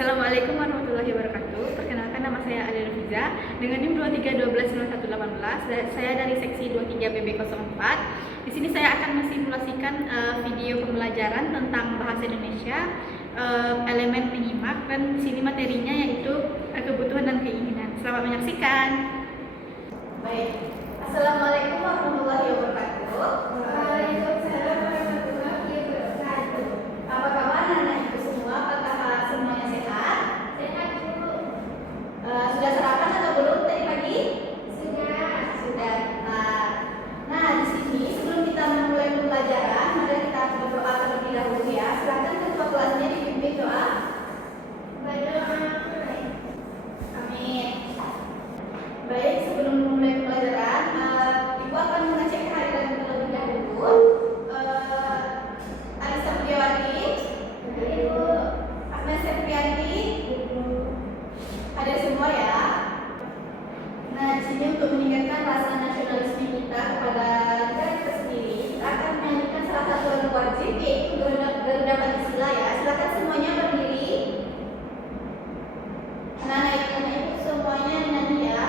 Assalamualaikum warahmatullahi wabarakatuh. Perkenalkan, nama saya Adela Fiza dengan NIM 23120118. Saya dari seksi 23BB04. Di sini saya akan mensimulasikan video pembelajaran tentang bahasa Indonesia, elemen menyimak, dan di sini materinya yaitu kebutuhan dan keinginan. Selamat menyaksikan. Baik. Assalamualaikum warahmatullahi wabarakatuh. Waalaikumsalam warahmatullahi wabarakatuh. Apa kabar anak ibu semua? Apakah semuanya sehat? Sehat, Bu. Sudah sarapan atau belum tadi pagi? Sudah. Nah, di sini sebelum kita memulai pembelajaran, mari kita berdoa terlebih dahulu ya. Silakan ketua kelasnya dipimpin doa. Berdoa. Amin. Baik, sebelum memulai pembelajaran, ibu akan mengecek kehadiran terlebih dahulu. Alisa Pudiawati, Ibu. Agnes Septrianti, hadir semua ya. Nah, di sini untuk meningkatkan rasa nasionalisme kita kepada negara kita sendiri, kita akan menyanyikan salah satu lagu wajib yaitu Garuda Pancasila ya. Silakan semuanya berdiri. Anak-anak ibu semuanya nyanyi ya.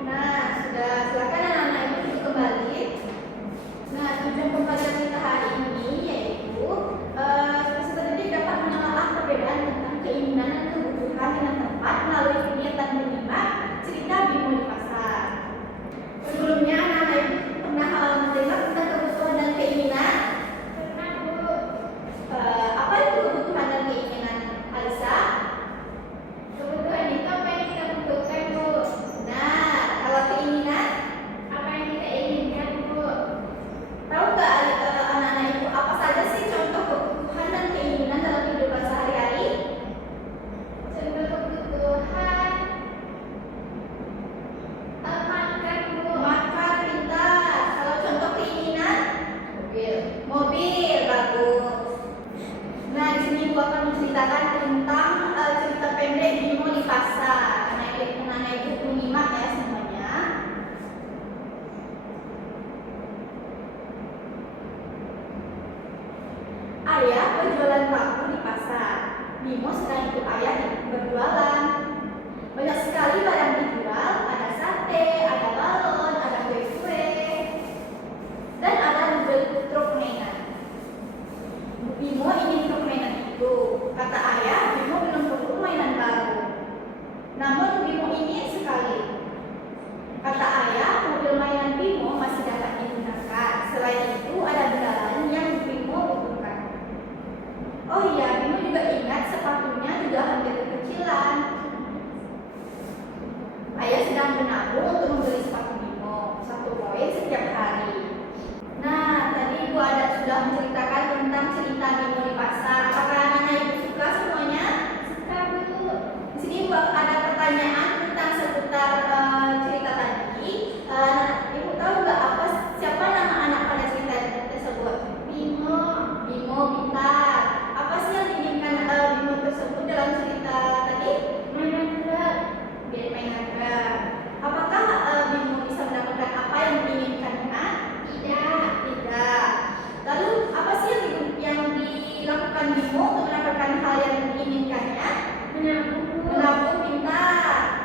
Nah, sudah, silakan anak-anak ibu duduk kembali. Nah, tujuan pembelajaran kita hari ini yaitu peserta didik dapat menelaah perbedaan tentang keinginan dan kebutuhan dengan tepat melalui kegiatan menyimak cerita Bimo di pasar. Sebelumnya, anak-anak ibu pernah mendengar tentang kebutuhan dan keinginan? Pernah, Bu. Apa itu kebutuhan dan keinginan, Alisa? Kebutuhan itu apa yang kita butuhkan, Bu? Nah, kalau keinginan, Apa yang kita inginkan, Bu? tahu nggak anak-anak ibu apa saja sih contoh kebutuhan dan keinginan dalam kehidupan sehari-hari? Contoh kebutuhan makan, Bu. Makan, pintar. Kalau contoh keinginan, mobil, bagus. Nah, di sini ibu akan menceritakan tentang cerita pendek Bimo di pasar. Anak-anak ibu menyimak ya semuanya. Ayah berjualan tahu di pasar. Bimo sedang ikut ayah berjualan. Banyak sekali barang dijual, ada sate, ada balon, ada kue-kue, dan ada truk mainan. Bimo ingin truk mainan itu. Kata ayah, Bimo belum perlu mainan baru. Namun Bimo ingin sekali. Kata ayah, mobil mainan Bimo masih dapat digunakan. Selain itu, ada benda lain yang Bimo butuhkan. Oh iya, Bimo juga ingat sepatunya juga hampir kekecilan. Ayah sedang menabung untuk membeli sepatu Bimo, 1 koin setiap hari. Nah, tadi Ibu Ada sudah menceritakan tentang cerita Bimo di pasar. Apakah anak-anak ibu suka semuanya? Suka, Bu. Di sini Ibu ada pertanyaan tentang seputar cerita tadi. Ibu tahu nggak siapa nama anak pada cerita tersebut? Bimo. Bimo pintar. Apa sih yang diinginkan Bimo tersebut dalam cerita tadi? Mainan truk. Dia mainan truk. Apakah Bimo bisa mendapatkan apa yang diinginkannya? Tidak. Tidak. Lalu apa sih yang dilakukan Bimo untuk mendapatkan hal yang diinginkannya? Menabung, Bu. Menabung, pintar.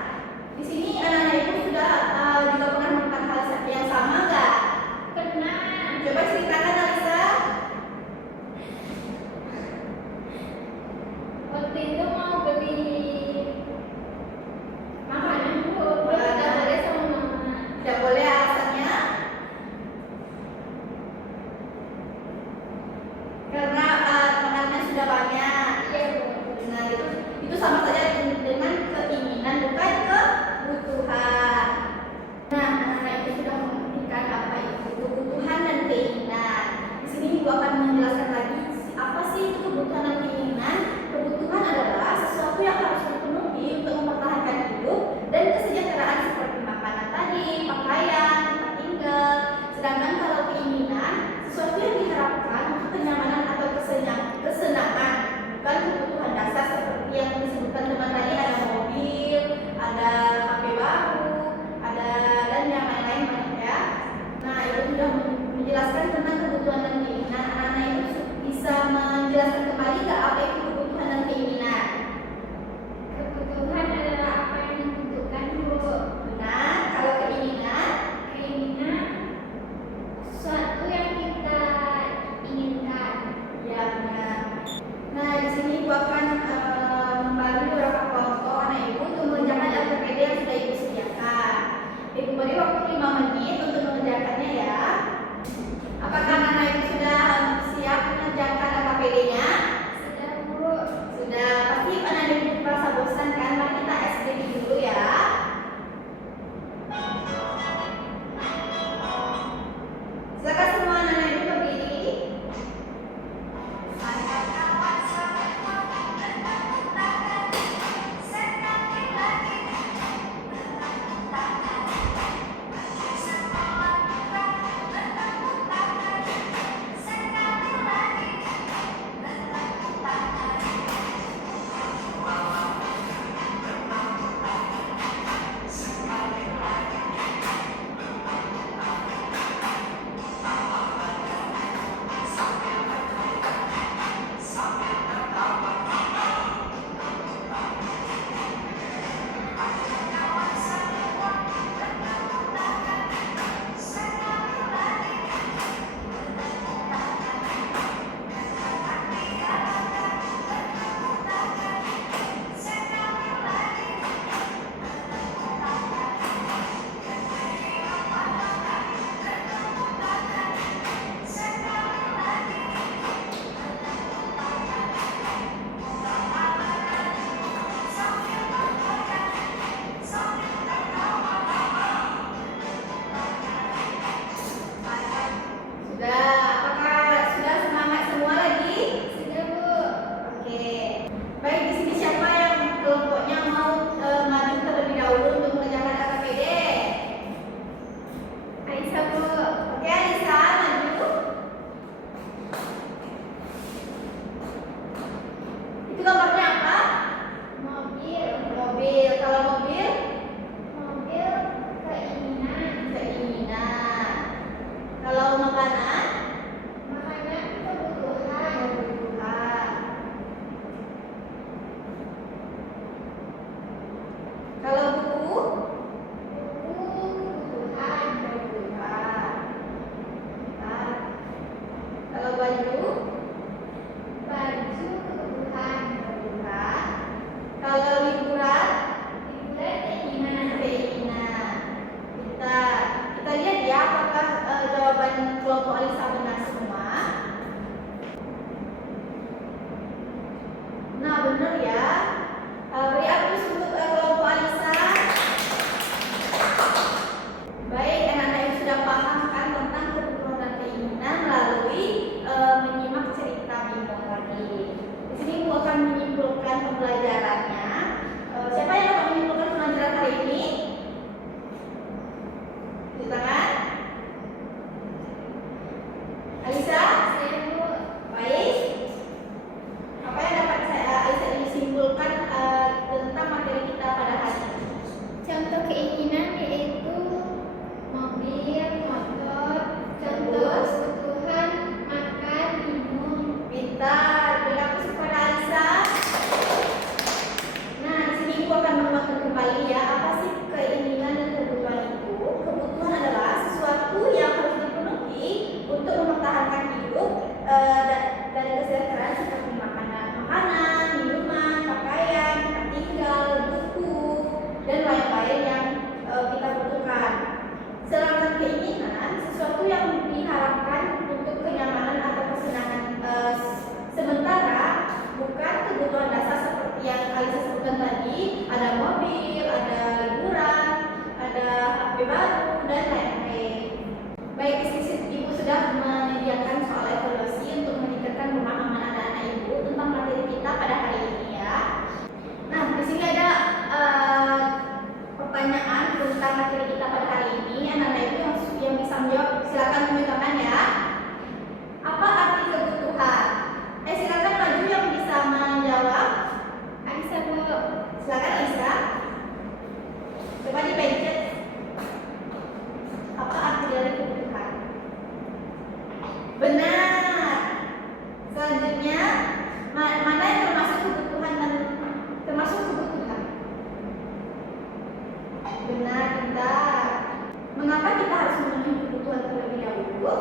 Mengapa kita harus memenuhi kebutuhan terlebih dahulu?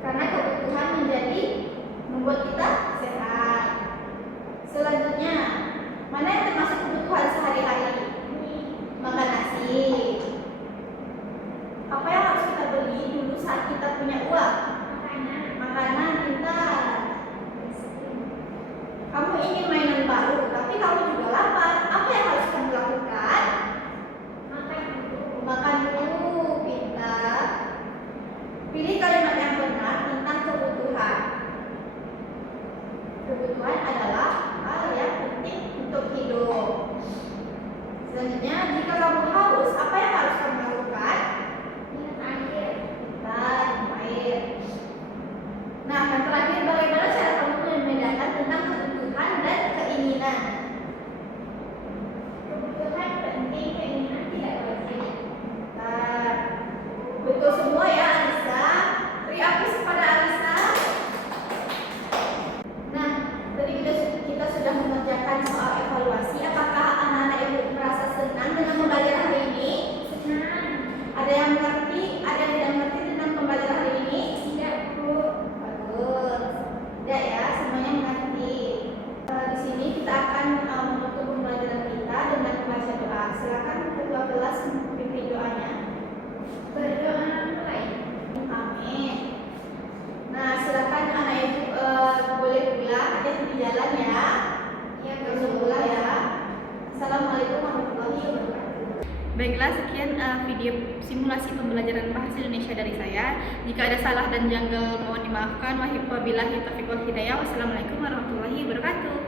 Karena kebutuhan menjadi membuat kita sehat. Selanjutnya, mana yang termasuk kebutuhan sehari-hari? Makan nasi. Apa yang harus kita beli dulu saat kita punya uang? Makanan, pintar. Kamu ingin mainan baru, tapi kamu juga lapar. Apa yang harus kamu lakukan? Makan dulu, pintar. Pilih kalimat yang benar tentang kebutuhan. Kebutuhan adalah hal yang penting untuk hidup. Selanjutnya, jika kamu haus, apa yang harus kamu lakukan? Pintar, minum air. Nah, yang terakhir, bagaimana cara kamu membedakan tentang kebutuhan dan keinginan? Kebutuhan penting, keinginan tidak wajib. Nah, betul semua ya, Alisa. Beri aplaus kepada Alisa. Nah, tadi kita sudah mengerjakan soal evaluasi. Apakah anak-anak ibu merasa senang dengan pembelajaran hari ini? Senang. Ada yang mengerti? Ada yang tidak mengerti tentang pembelajaran hari ini? Tidak, Bu. Bagus. Tidak ya, semuanya mengerti. Di sini kita akan menutup pembelajaran kita dengan membaca doa. Silakan ketua kelas memimpin doanya. Berdoa mulai. Amin. Nah, silakan anak ibu boleh pulang, hati-hati di jalan ya. Ya, Langsung pulang ya. Assalamualaikum warahmatullahi wabarakatuh. Baiklah, sekian video simulasi pembelajaran bahasa Indonesia dari saya. Jika ada salah dan janggal mohon dimaafkan. Wabillahi taufiq wal hidayah. Wassalamualaikum warahmatullahi wabarakatuh.